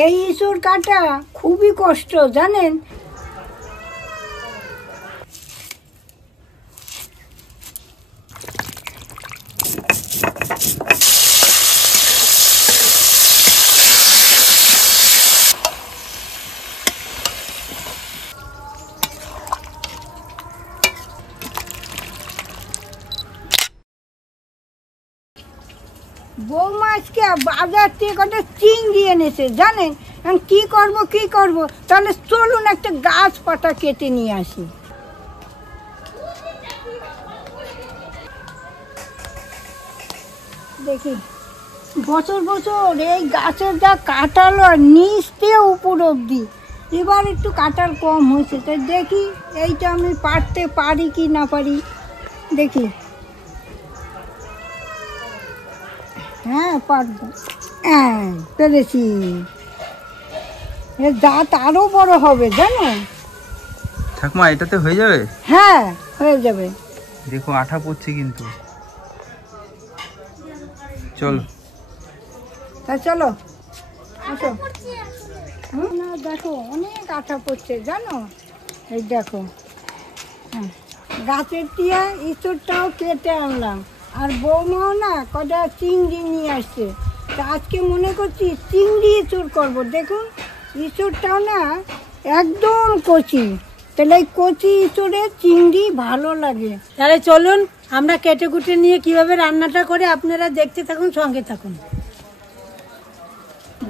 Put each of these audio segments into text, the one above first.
এই ইঁচড় কাটা খুবই কষ্ট জানেন। বৌমা আজকে বাজার থেকে কটা চিংড়ি এনেছে জানেন। এখন কি করব তাহলে চলুন একটা গাছ পাতা কেটে নিয়ে আসি। দেখি বছর বছর এই গাছের যা কাঁঠাল আর নিচ দিয়ে উপর অবধি, এবার একটু কাঁঠাল কম হয়েছে, তাই দেখি এইটা আমি পারতে পারি কি না পারি দেখি। হ্যাঁ পারবো, হ্যাঁ পেরেছি। এর দাঁত আরো বড় হবে জানো। ঠাকুমা এটাতে হয়ে যাবে? হ্যাঁ হয়ে যাবে। দেখো আঠা পড়ছে কিন্তু। চলো তা চলো আসো। না দেখো অনেক আঠা পড়ছে জানো, এই দেখো। হ্যাঁ গাছের টিয়া ইঁচড়টাও কেটে আনলাম, আর বৌমাও না কটা চিংড়ি নিয়ে আসছে। তা আজকে মনে করছি চিংড়ি ইঁচড় করবো। দেখুন ইঁচড়টাও না একদম কচি, তাহলে এই কচি ইঁচড়ে চিংড়ি ভালো লাগে। তাহলে চলুন আমরা কেটে কুটে নিয়ে কিভাবে রান্নাটা করে আপনারা দেখতে থাকুন, সঙ্গে থাকুন।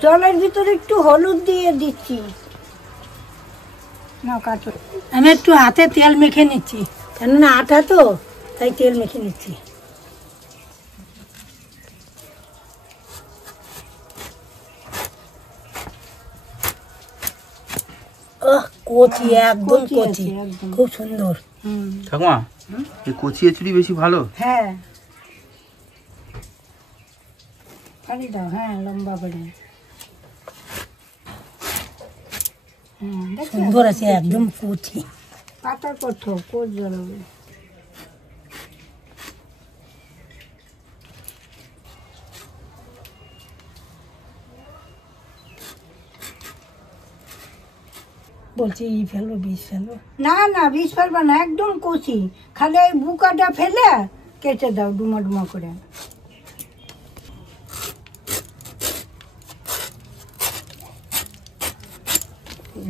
জলের ভিতরে একটু হলুদ দিয়ে দিচ্ছি। না কাটো। আমি একটু হাতে তেল মেখে নিচ্ছি, কেননা আটা তো, তাই তেল মেখে নিচ্ছি। কচি, একদম কচি, খুব সুন্দর। ঠাকুমা এই কচি এঁচড়ি বেশি ভালো। হ্যাঁ পানি দাও, হ্যাঁ লম্বা করে। সুন্দর আছে, একদম কচি। পাতা কত কোচ জ্বলাবে। বলছি ই ফেলবো, বিষ ফেলবো? না না বিষ ফেলবা না, একদম কচি। খালি এই বুকাটা ফেলে কেটে দাও ডুমা ডুমা করে।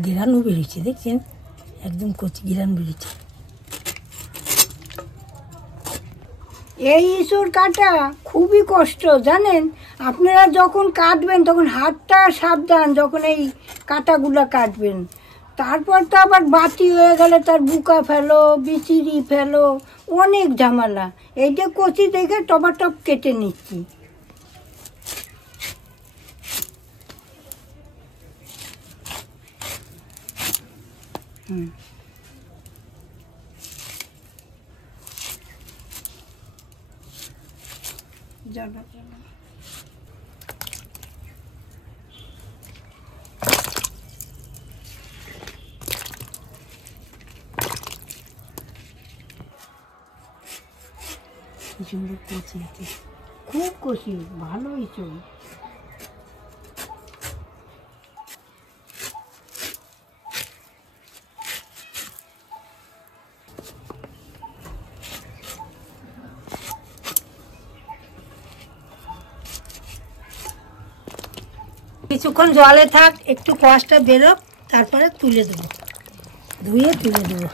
গিরানও বেরিয়েছে দেখছেন, একদম কচি গিরান বেরিয়েছে। এই ইঁচড় কাটা খুবই কষ্ট জানেন। আপনারা যখন কাটবেন তখন হাতটা সাবধান, যখন এই কাটাগুলো কাটবেন। তারপর তো আবার বাতি হয়ে গেলে তার বুকা ফেলো, বিচিরি ফেলো, অনেক ঝামেলা। এইটা কচি দেখে টপাটপ কেটে নিচ্ছি। কি সুন্দর কচি আছে, খুব কচি, ভালো ইঁচড়। কিছুক্ষণ জলে থাক, একটু কষটা বেরোক, তারপরে তুলে দেবো, ধুয়ে তুলে দেবো।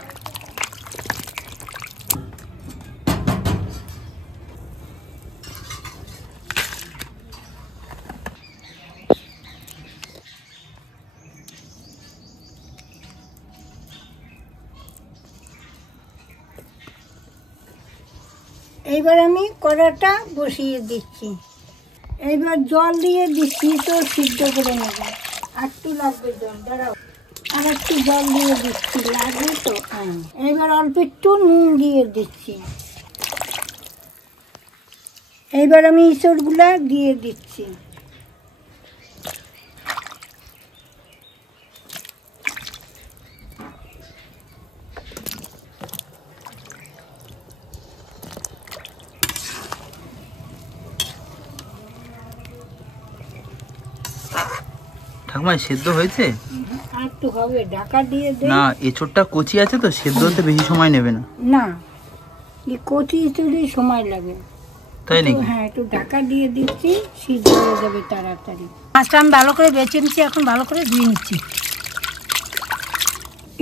এইবার আমি কড়াটা বসিয়ে দিচ্ছি। এইবার জল দিয়ে দিচ্ছি, তো সিদ্ধ করে নেব। একটু লাগবে জল, দাঁড়াও আর একটু জল দিয়ে দিচ্ছি, লাগবে তো। এইবার অল্প একটু নুন দিয়ে দিচ্ছি। এইবার আমি ইঁচড়গুলা দিয়ে দিচ্ছি। ঠাকুমা সেদ্ধ হয়েছে? আর একটু হবে, ঢাকা দিয়ে দে। না, এঁচোড়টা কচি আছে তো, সেদ্ধ হতে বেশি সময় নেবে না। না, এই কচি ইঁচড়ে সময় লাগে। তাই নাকি? হ্যাঁ, একটু ঢাকা দিয়ে দিচ্ছি, সিদ্ধ হয়ে যাবে তাড়াতাড়ি। মাছটা আমি ভালো করে বেছে নিচ্ছি, এখন ভালো করে ধুয়ে নিচ্ছি।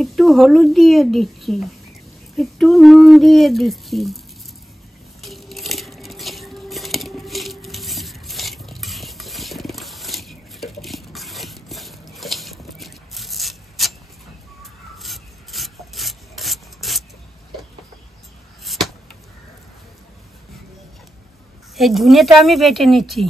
একটু হলুদ দিয়ে দিচ্ছি, একটু নুন দিয়ে দিচ্ছি। এই ধুনেটা আমি বেটে নিচ্ছি।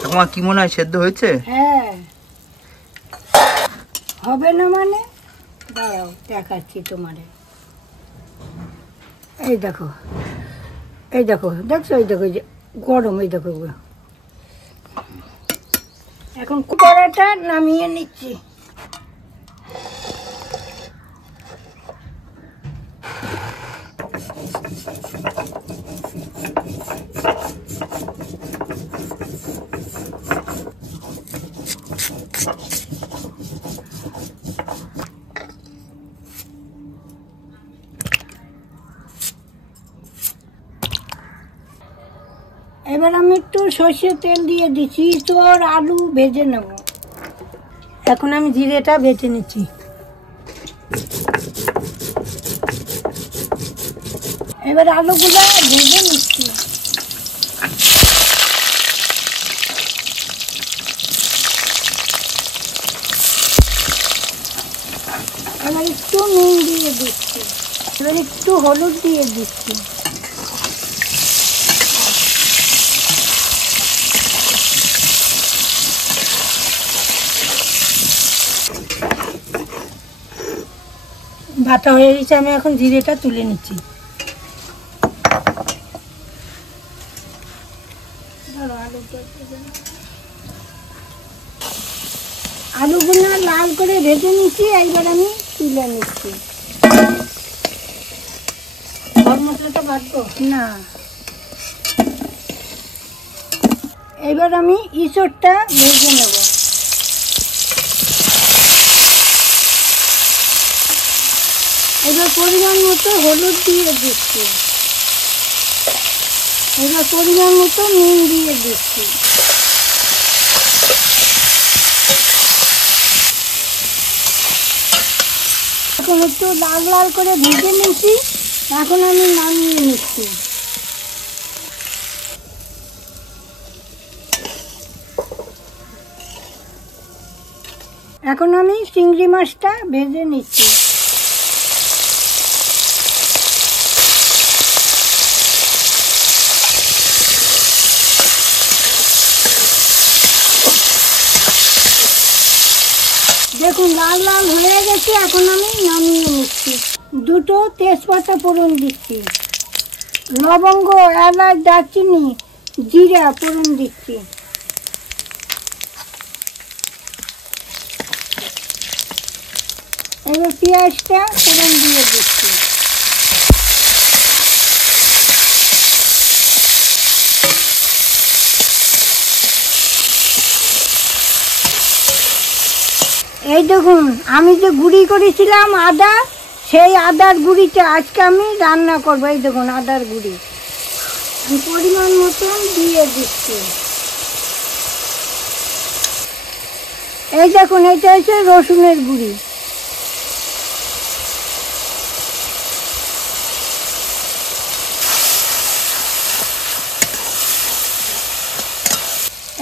ঠাকুমা কি মনে হয় সেদ্ধ হয়েছে? হ্যাঁ, হবে না মানে? দাঁড়াও, দেখাচ্ছি তোমারে। এই দেখো, এই দেখো, দেখছো? এই দেখো, এই যে গরম, এই দেখো। এখন কড়াটা নামিয়ে নিচ্ছি। এবার আমি একটু সর্ষের তেল দিয়ে দিচ্ছি, তোর আলু ভেজে নেব। এখন আমি জিরেটা বেটে নিচ্ছি। এবার আলুগুলো ভেজে নিচ্ছি। এবার একটু নুন দিয়ে দিচ্ছি, এবার একটু হলুদ দিয়ে দিচ্ছি। বাটা হয়ে গেছে, আমি এখন জিরেটা তুলে নিচ্ছি। আলুগুলো লাল করে ভেজে নিচ্ছি, এইবার আমি তুলে নিচ্ছি। গরম মশলাটা বাটবো না, এবার আমি ইঁচড়টা ভেজে নেব। এবার পরিমাণ মতো হলুদ দিয়ে দিচ্ছি, এবার পরিমাণ মতো নুন দিয়ে দিচ্ছি। এখন একটু লাল লাল করে ভেজে নিচ্ছি, এখন আমি নামিয়ে নিচ্ছি। এখন আমি চিংড়ি মাছটা ভেজে নিচ্ছি। দেখুন লাল লাল হয়ে গেছে, এখন আমি নামিয়ে নিচ্ছি। দুটো তেজপাতা ফোড়ন দিচ্ছি, লবঙ্গ, এলাচ, দারচিনি, জিরা ফোড়ন দিচ্ছি। এবার পেঁয়াজটা ফোড়ন দিয়ে দিচ্ছি। এই দেখুন, আমি যে গুঁড়ি করেছিলাম আদা, সেই আদার গুঁড়িটা আজকে আমি রান্না করবো। এই দেখুন আদার গুঁড়ি আমি পরিমাণ মতন দিয়ে দিচ্ছি। এই দেখুন, এটা হচ্ছে রসুনের গুঁড়ি।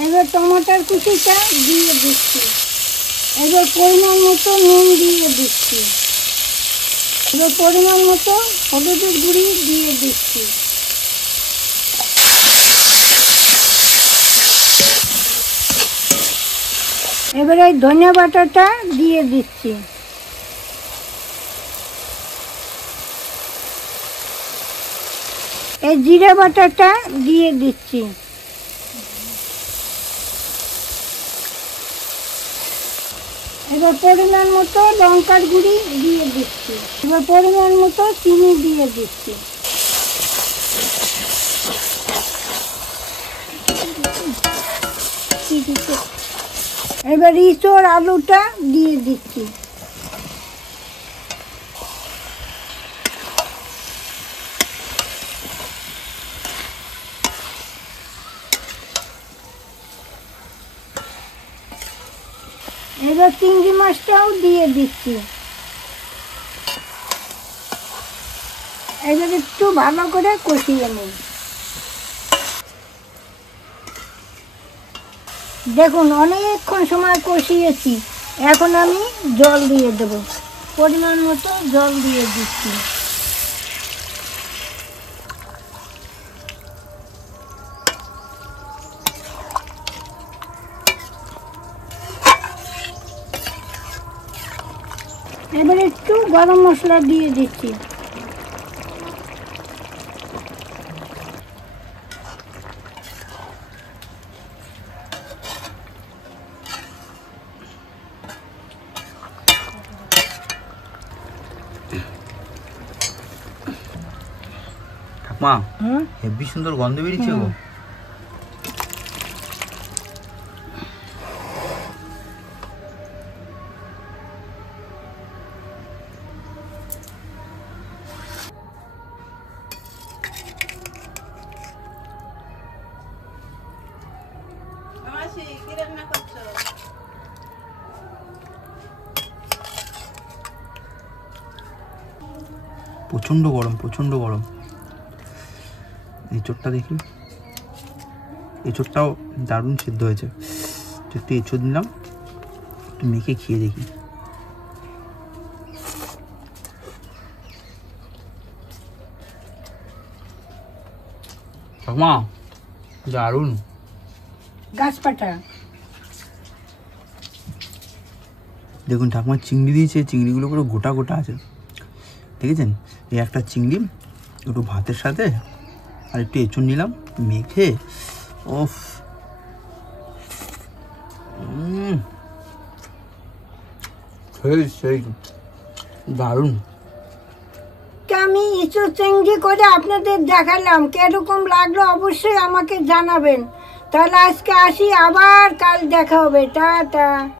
এবার টমাটার কুচিটা দিয়ে দিচ্ছি, এবার পরিমাণ মতো নুন দিয়ে দিচ্ছি, এবার পরিমাণ মতো হলুদের গুঁড়ি দিয়ে দিচ্ছি। এবার এই ধনিয়া বাটাটা দিয়ে দিচ্ছি। এই জিরা বাটাটা দিয়ে দিচ্ছি। এবার পরিমাণ মতো লঙ্কার গুঁড়ি দিয়ে দিচ্ছি, এবার পরিমাণ মতো চিনি দিয়ে দিচ্ছি। এবার ইঁচড় আলুটা দিয়ে দিচ্ছি। এবার চিংড়ি মাছটাও দিয়ে দিচ্ছি। এবার একটু ভালো করে কষিয়ে নিই। দেখুন অনেকক্ষণ সময় কষিয়েছি, এখন আমি জল দিয়ে দেব, পরিমাণ মতো জল দিয়ে দিচ্ছি। এবার একটু গরম মশলা দিয়ে দিচ্ছি। ঠাকুমা হেব্বি সুন্দর গন্ধ বেরিয়েছে গো। প্রচন্ড গরম, প্রচন্ড গরম। এঁচোড়টা দেখি, এঁচোড়টাও দারুণ সিদ্ধ হয়েছে। একটু এঁচোড় দিলাম, একটু মেখে খেয়ে দেখি। ঠাকুমা দারুণ। গাছপাটা দেখুন ঠাকুমা চিংড়ি দিয়েছে, চিংড়িগুলো পুরো গোটা গোটা আছে, দেখেছেন? এই একটা চিংড়ি একটু ভাতের সাথে আর একটু এঁচোড় নিলাম, মেখে ওফ সেই দারুণ। আমি ইঁচড় চিংড়ি করে আপনাদের দেখালাম, কিরকম লাগলো অবশ্যই আমাকে জানাবেন। তাহলে আজকে আসি, আবার কাল দেখা হবে। টাটা।